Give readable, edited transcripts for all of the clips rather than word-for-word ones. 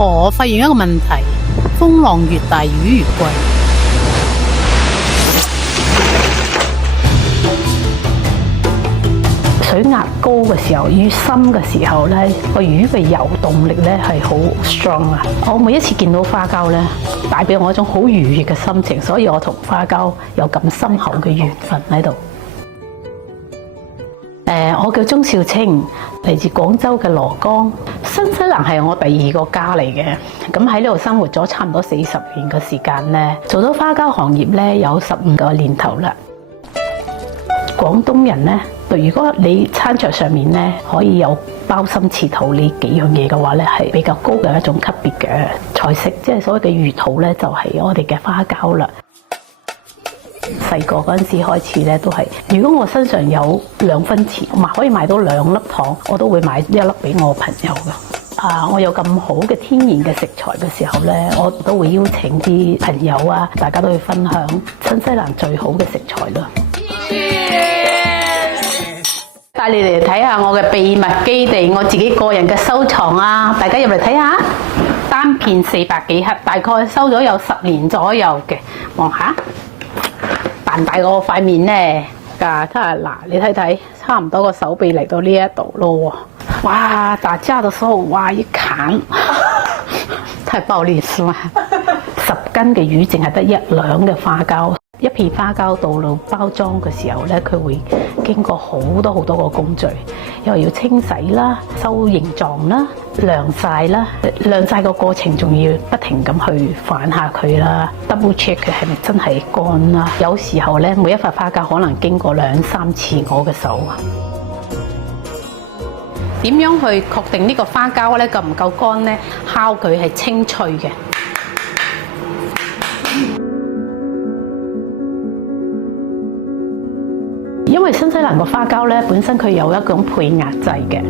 我發現一個問題，風浪越大，魚越貴。水壓高嘅時候，魚深嘅時候咧，個魚嘅游動力咧係好 strong 啊！我每一次見到花膠咧，帶俾我一種好愉悅嘅心情，所以我同花膠有咁深厚嘅緣分喺度。我叫鍾少清，嚟自廣州嘅蘿崗。新西蘭係我第二個家嚟嘅，咁喺呢度生活咗差唔多40年嘅時間咧，做到花膠行業咧有15個年頭啦。廣東人咧，如果你餐桌上面咧可以有鮑參翅肚呢幾樣嘢嘅話咧，係比較高嘅一種級別嘅菜式，即係所謂嘅魚肚咧，就係我哋嘅花膠啦。細個嗰陣時開始咧，都係如果我身上有2分錢，可以買到2粒糖，我都會買1粒俾我朋友㗎。我有咁好嘅天然嘅食材嘅時候咧，我都會邀請啲朋友啊，大家都去分享新西蘭最好嘅食材啦。帶你嚟睇下我嘅秘密基地，我自己個人嘅收藏啊！大家入嚟睇下，單片400幾克，大概收咗有10年左右嘅，望下。大個塊面咧，睇下嗱，你睇睇，差唔多個手臂嚟到呢一度咯。哇！打架的時候，哇一砍，太暴力是嘛？10斤嘅魚淨係得1兩嘅花膠，一片花膠到到包裝嘅時候咧，佢會經過好多個工序，因為要清洗啦、收形狀啦、晾曬啦，晾曬個過程仲要不停咁去反下佢啦 ，double check 佢係咪真係乾啦。有時候咧，每一塊花膠可能經過2、3次我嘅手啊。點樣去確定呢個花膠咧夠唔夠乾咧？烤佢係清脆嘅。因為新西蘭個花膠咧本身佢有一種配壓制嘅，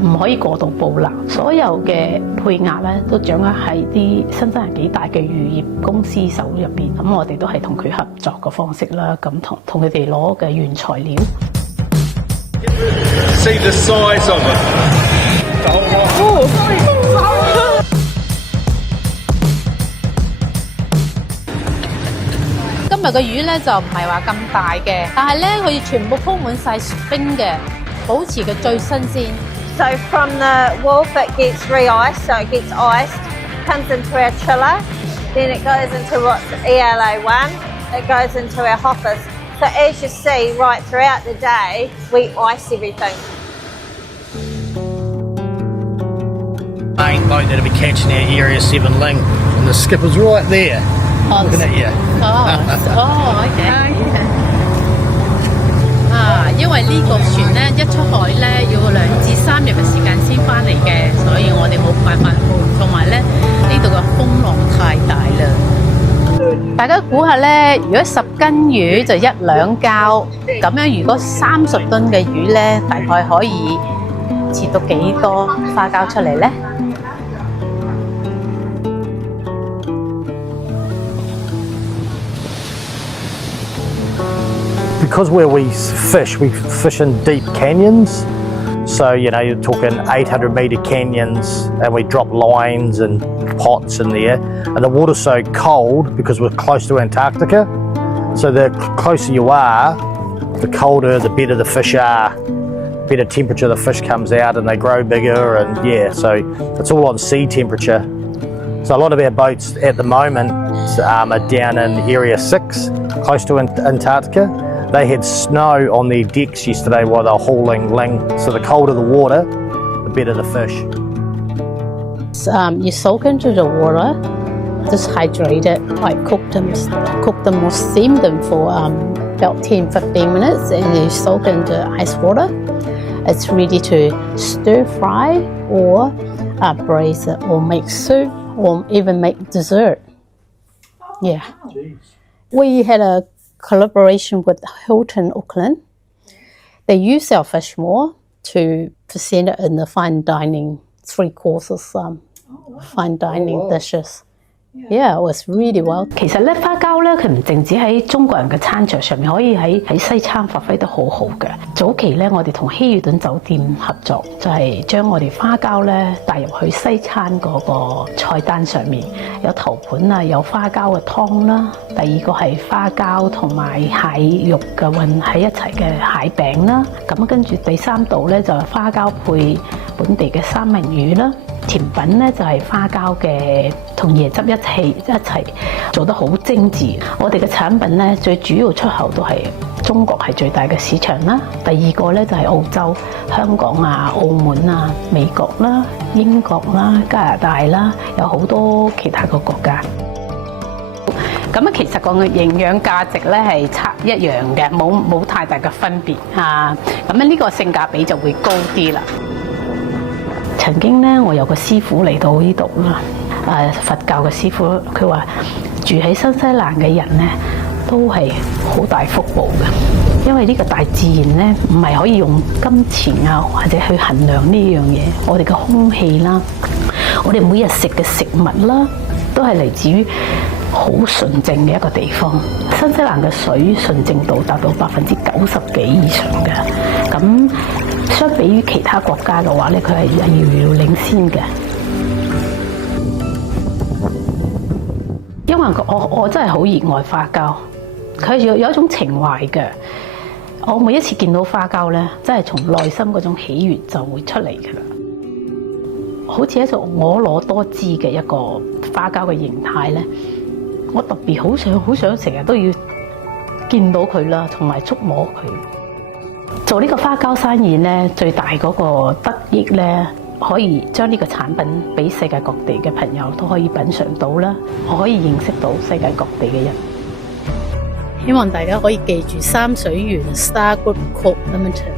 唔可以過度捕撈。所有嘅配壓咧都掌握喺啲新西蘭幾大嘅漁業公司手入邊。咁我哋都係同佢合作嘅方式啦，咁同佢哋攞嘅原材料。See the size of it. 今日嘅魚咧就唔係話咁大嘅，但係咧佢全部鋪滿晒雪冰嘅，保持佢最新鮮。So from the wolf it gets re-iced, so it gets iced, comes into our chiller, then it goes into what's ELA1, it goes into our hoppers. So as you see, right throughout the day, we ice everything. Main boat that'll be catching our Area 7 ling, and the skipper's right there, looking at you. OK。因為呢個船咧一出海咧要2至3日嘅時間先翻嚟嘅，所以我哋冇辦法去。同埋咧呢度嘅風浪太大啦。大家估下咧，如果10斤魚就1兩膠，咁樣如果30噸嘅魚咧，大概可以切到幾多花膠出嚟咧？ Because where we fish in deep canyons. So, you know, you're talking 800-metre canyons, and we drop lines and pots in there. And the water's so cold because we're close to Antarctica. So the closer you are, the colder, the better the fish are. Better temperature the fish comes out and they grow bigger, and yeah, so it's all on sea temperature. So a lot of our boats at the moment are down in Area 6, close to Antarctica. They had snow on their decks yesterday while they were hauling ling. So the colder the water, the better the fish. You soak into the water, just hydrate it, like cook them or steam them for about 10-15 minutes, and you soak into ice water. It's ready to stir fry or braise it or make soup or even make dessert. Yeah. Jeez. We had a collaboration with Hilton Auckland. They use our fish more to present it in the fine dining 3 courses fine dining dishes. Yeah, it was really well。其實咧，花膠咧，佢唔淨止喺中國人嘅餐桌上面，可以喺西餐發揮得好好嘅。早期咧，我哋同希爾頓酒店合作，就係將我哋花膠咧帶入去西餐嗰個菜單上面，有頭盤啊，有花膠嘅湯啦。第二個係花膠同埋蟹肉嘅混喺一齊嘅蟹餅啦。咁跟住第三道咧就係花膠配本地嘅三文魚啦。甜品咧就係花膠嘅同椰汁一齊做得好精緻。我哋嘅產品咧最主要出口都係中國係最大嘅市場啦。第二個咧就係澳洲、香港啊、澳門啊、美國啦、英國啦、加拿大啦，有好多其他嘅國家。咁啊，其實個營養價值咧係差一樣嘅，冇太大嘅分別啊。咁呢個性價比就會高啲啦。曾經咧，我有個師傅嚟到呢度啦，佛教嘅師傅，佢話住喺新西蘭嘅人咧都係好大福報嘅，因為呢個大自然咧唔係可以用金錢啊或者去衡量呢樣嘢。我哋嘅空氣啦，我哋每日食嘅食物啦，都係嚟自於好純正嘅一個地方。新西蘭嘅水純正度達到90%幾以上嘅，咁相比於其他國家嘅話咧，佢係遙遙領先嘅。因為我真係好熱愛花膠，佢有一種情懷嘅。我每一次見到花膠咧，真係從內心嗰種喜悅就會出嚟嘅啦。好似一種婀娜多姿嘅一個花膠嘅形態咧，我特別好想成日都要見到佢啦，同埋觸摸佢。做呢個花膠生意咧，最大嗰個得益咧，可以將呢個產品俾世界各地嘅朋友都可以品嚐到啦，我可以認識到世界各地嘅人。希望大家可以記住三水園 Star Group Co Limited。